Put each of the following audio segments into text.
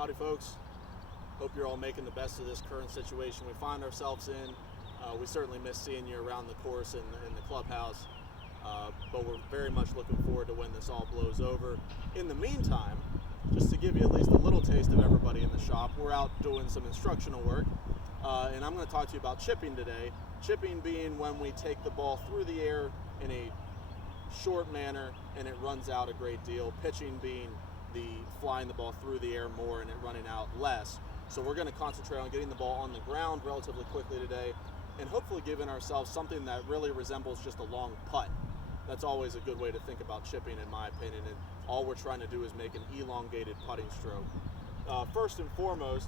Howdy folks, hope you're all making the best of this current situation we find ourselves in. We certainly miss seeing you around the course and in the clubhouse, but we're very much looking forward to when this all blows over. In the meantime, just to give you at least a little taste of everybody in the shop, we're out doing some instructional work, and I'm going to talk to you about chipping today. Chipping being when we take the ball through the air in a short manner and it runs out a great deal. Pitching being the flying the ball through the air more and it running out less. So we're going to concentrate on getting the ball on the ground relatively quickly today and hopefully giving ourselves something that really resembles just a long putt. That's always a good way to think about chipping, in my opinion, and all we're trying to do is make an elongated putting stroke. First and foremost,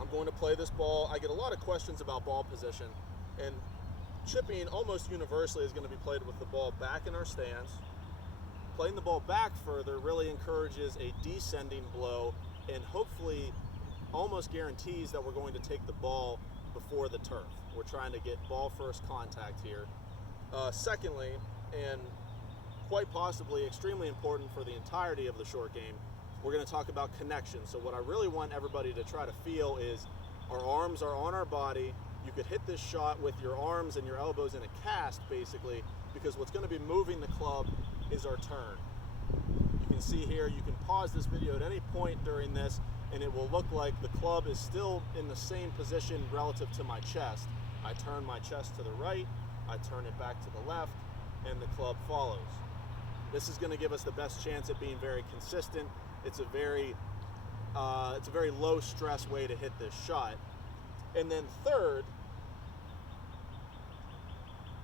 I'm going to play this ball. I get a lot of questions about ball position, and chipping almost universally is going to be played with the ball back in our stance. Playing the ball back further really encourages a descending blow and hopefully almost guarantees that we're going to take the ball before the turf. We're trying to get ball first contact here. Secondly, and quite possibly extremely important for the entirety of the short game, we're going to talk about connection. So what I really want everybody to try to feel is our arms are on our body. You could hit this shot with your arms and your elbows in a cast, basically, because what's going to be moving the club is our turn. You can see here, you can pause this video at any point during this, and it will look like the club is still in the same position relative to my chest. I turn my chest to the right, I turn it back to the left, and the club follows. This is going to give us the best chance at being very consistent. It's a very low stress way to hit this shot. And then third,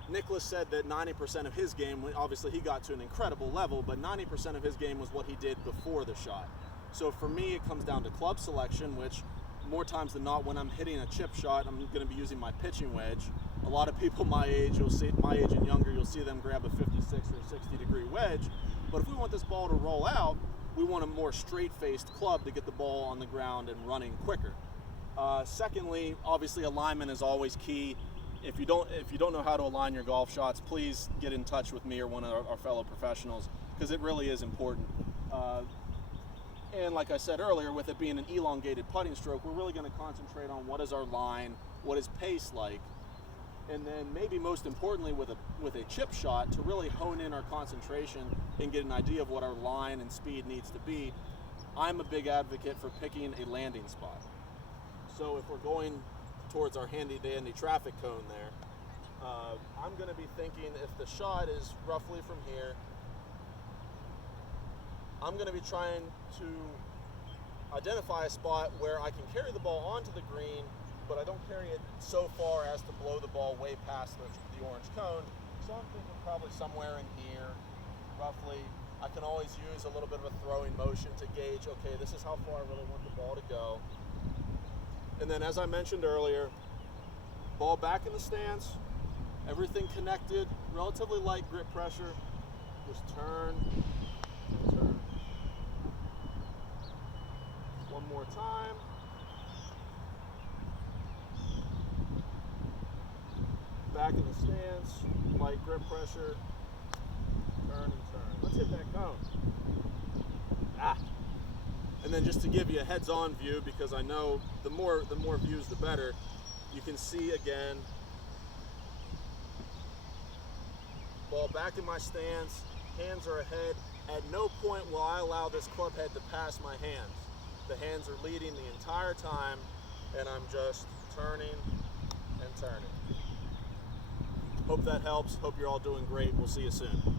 Nicklaus said that 90% of his game, obviously he got to an incredible level, but 90% of his game was what he did before the shot. So for me, it comes down to club selection, which more times than not, when I'm hitting a chip shot, I'm going to be using my pitching wedge. A lot of people my age, my age and younger, you'll see them grab a 56 or 60 degree wedge. But if we want this ball to roll out, we want a more straight-faced club to get the ball on the ground and running quicker. Secondly, obviously alignment is always key. If you don't know how to align your golf shots, please get in touch with me or one of our fellow professionals, because it really is important. And like I said earlier, with it being an elongated putting stroke, we're really going to concentrate on what is our line, what is pace like, and then maybe most importantly with a chip shot to really hone in our concentration and get an idea of what our line and speed needs to be. I'm a big advocate for picking a landing spot. So if we're going towards our handy-dandy traffic cone there, I'm going to be thinking if the shot is roughly from here, I'm going to be trying to identify a spot where I can carry the ball onto the green, but I don't carry it so far as to blow the ball way past the orange cone. So I'm thinking probably somewhere in here, roughly. I can always use a little bit of a throwing motion to gauge, okay, this is how far I really want the ball to go. And then as I mentioned earlier, ball back in the stance, everything connected, relatively light grip pressure, just turn and turn. One more time. Back in the stance, light grip pressure, turn and turn. Let's hit that cone. And then just to give you a heads-on view, because I know the more views the better, you can see again, ball back in my stance, hands are ahead. At no point will I allow this club head to pass my hands. The hands are leading the entire time, and I'm just turning and turning. Hope that helps. Hope you're all doing great. We'll see you soon.